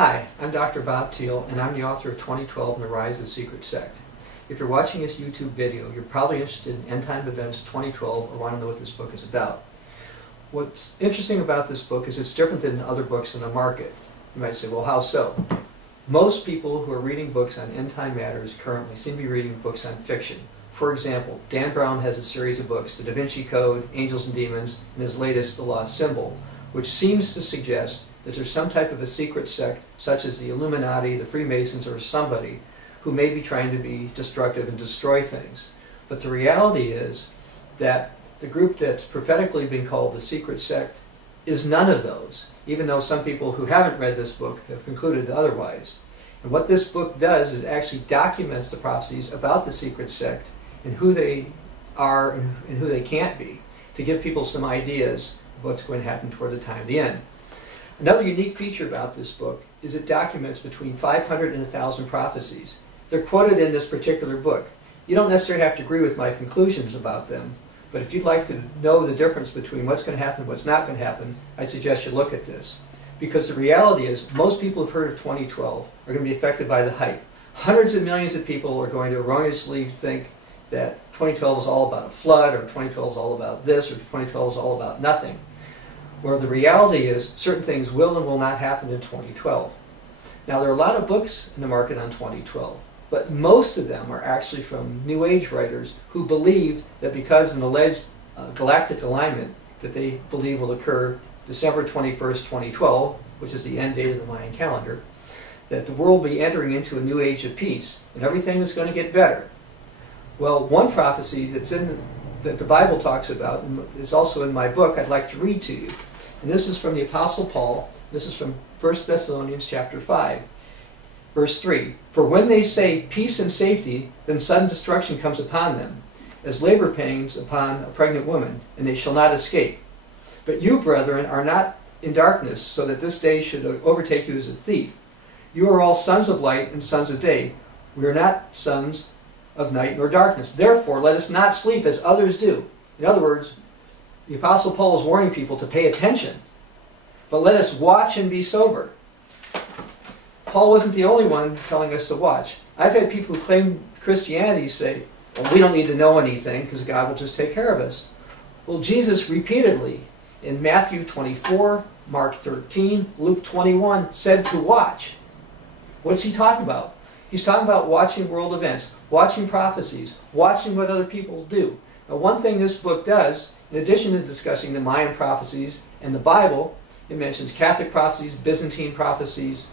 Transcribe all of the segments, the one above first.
Hi, I'm Dr. Bob Thiel, and I'm the author of 2012 and the Rise of the Secret Sect. If you're watching this YouTube video, you're probably interested in End Time Events 2012 or want to know what this book is about. What's interesting about this book is it's different than other books in the market. You might say, well, how so? Most people who are reading books on end time matters currently seem to be reading books on fiction. For example, Dan Brown has a series of books, The Da Vinci Code, Angels and Demons, and his latest, The Lost Symbol, which seems to suggest that there's some type of a secret sect, such as the Illuminati, the Freemasons, or somebody, who may be trying to be destructive and destroy things. But the reality is that the group that's prophetically been called the Secret Sect is none of those, even though some people who haven't read this book have concluded otherwise. And what this book does is actually documents the prophecies about the Secret Sect and who they are and who they can't be, to give people some ideas of what's going to happen toward the time of the end. Another unique feature about this book is it documents between 500 and 1,000 prophecies. They're quoted in this particular book. You don't necessarily have to agree with my conclusions about them, but if you'd like to know the difference between what's going to happen and what's not going to happen, I'd suggest you look at this. Because the reality is, most people who've heard of 2012 are going to be affected by the hype. Hundreds of millions of people are going to erroneously think that 2012 is all about a flood, or 2012 is all about this, or 2012 is all about nothing. Where the reality is, certain things will and will not happen in 2012. Now, there are a lot of books in the market on 2012, but most of them are actually from New Age writers who believed that because of an alleged galactic alignment that they believe will occur December 21st, 2012, which is the end date of the Mayan calendar, that the world will be entering into a new age of peace, and everything is going to get better. Well, one prophecy that the Bible talks about, and is also in my book, I'd like to read to you. And this is from the Apostle Paul. This is from 1 Thessalonians chapter 5, verse 3. For when they say peace and safety, then sudden destruction comes upon them, as labor pains upon a pregnant woman, and they shall not escape. But you, brethren, are not in darkness, so that this day should overtake you as a thief. You are all sons of light and sons of day. We are not sons of night nor darkness. Therefore, let us not sleep as others do. In other words, the Apostle Paul is warning people to pay attention, but let us watch and be sober. Paul wasn't the only one telling us to watch. I've had people who claim Christianity say, well, we don't need to know anything because God will just take care of us. Well, Jesus repeatedly in Matthew 24, Mark 13, Luke 21 said to watch. What's he talking about? He's talking about watching world events, watching prophecies, watching what other people do. Now, one thing this book does, in addition to discussing the Mayan prophecies and the Bible, it mentions Catholic prophecies, Byzantine prophecies,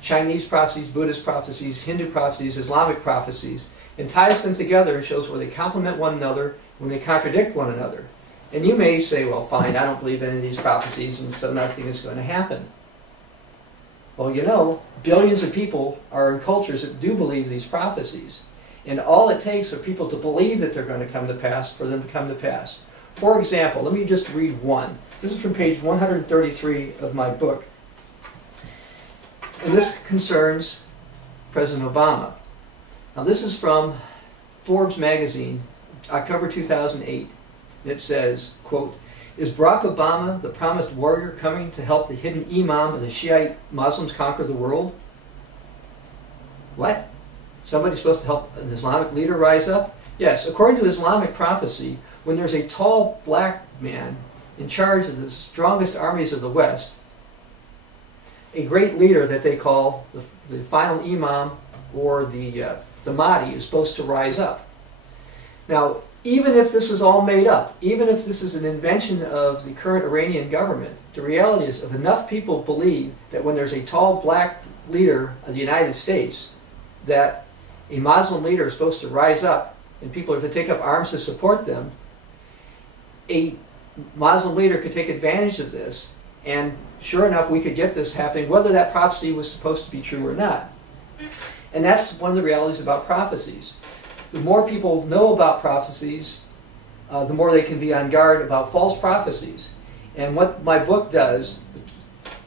Chinese prophecies, Buddhist prophecies, Hindu prophecies, Islamic prophecies, and ties them together and shows where they complement one another, when they contradict one another. And you may say, well, fine, I don't believe in any of these prophecies, and so nothing is going to happen. Well, you know, billions of people are in cultures that do believe these prophecies. And all it takes are people to believe that they're going to come to pass for them to come to pass. For example, let me just read one. This is from page 133 of my book. And this concerns President Obama. Now, this is from Forbes magazine, October 2008. It says, quote, is Barack Obama the promised warrior coming to help the hidden imam of the Shiite Muslims conquer the world? What? Somebody's supposed to help an Islamic leader rise up? Yes, according to Islamic prophecy, when there's a tall black man in charge of the strongest armies of the West, a great leader that they call the final imam or the Mahdi is supposed to rise up. Now, even if this was all made up, even if this is an invention of the current Iranian government, the reality is if enough people believe that when there's a tall black leader of the United States, that a Muslim leader is supposed to rise up and people are to take up arms to support them, a Muslim leader could take advantage of this, and sure enough, we could get this happening, whether that prophecy was supposed to be true or not. And that's one of the realities about prophecies. The more people know about prophecies, the more they can be on guard about false prophecies. And what my book does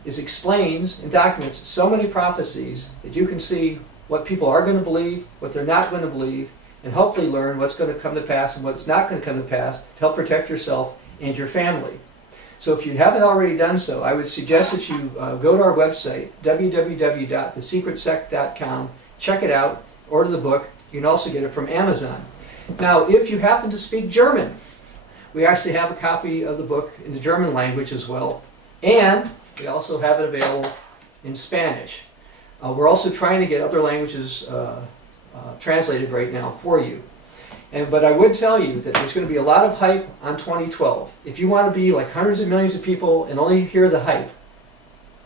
is explains and documents so many prophecies that you can see what people are going to believe, what they're not going to believe, and hopefully learn what's going to come to pass and what's not going to come to pass to help protect yourself and your family. So if you haven't already done so, I would suggest that you go to our website, www.thesecretsect.com, check it out, order the book. You can also get it from Amazon. Now, if you happen to speak German, we actually have a copy of the book in the German language as well, and we also have it available in Spanish. We're also trying to get other languages translated right now for you. But I would tell you that there's going to be a lot of hype on 2012. If you want to be like hundreds of millions of people and only hear the hype,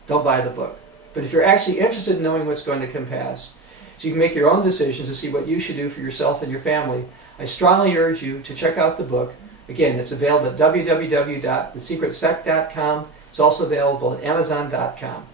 don't buy the book. But if you're actually interested in knowing what's going to come pass, so you can make your own decisions to see what you should do for yourself and your family, I strongly urge you to check out the book. Again, it's available at www.thesecretsect.com. It's also available at amazon.com.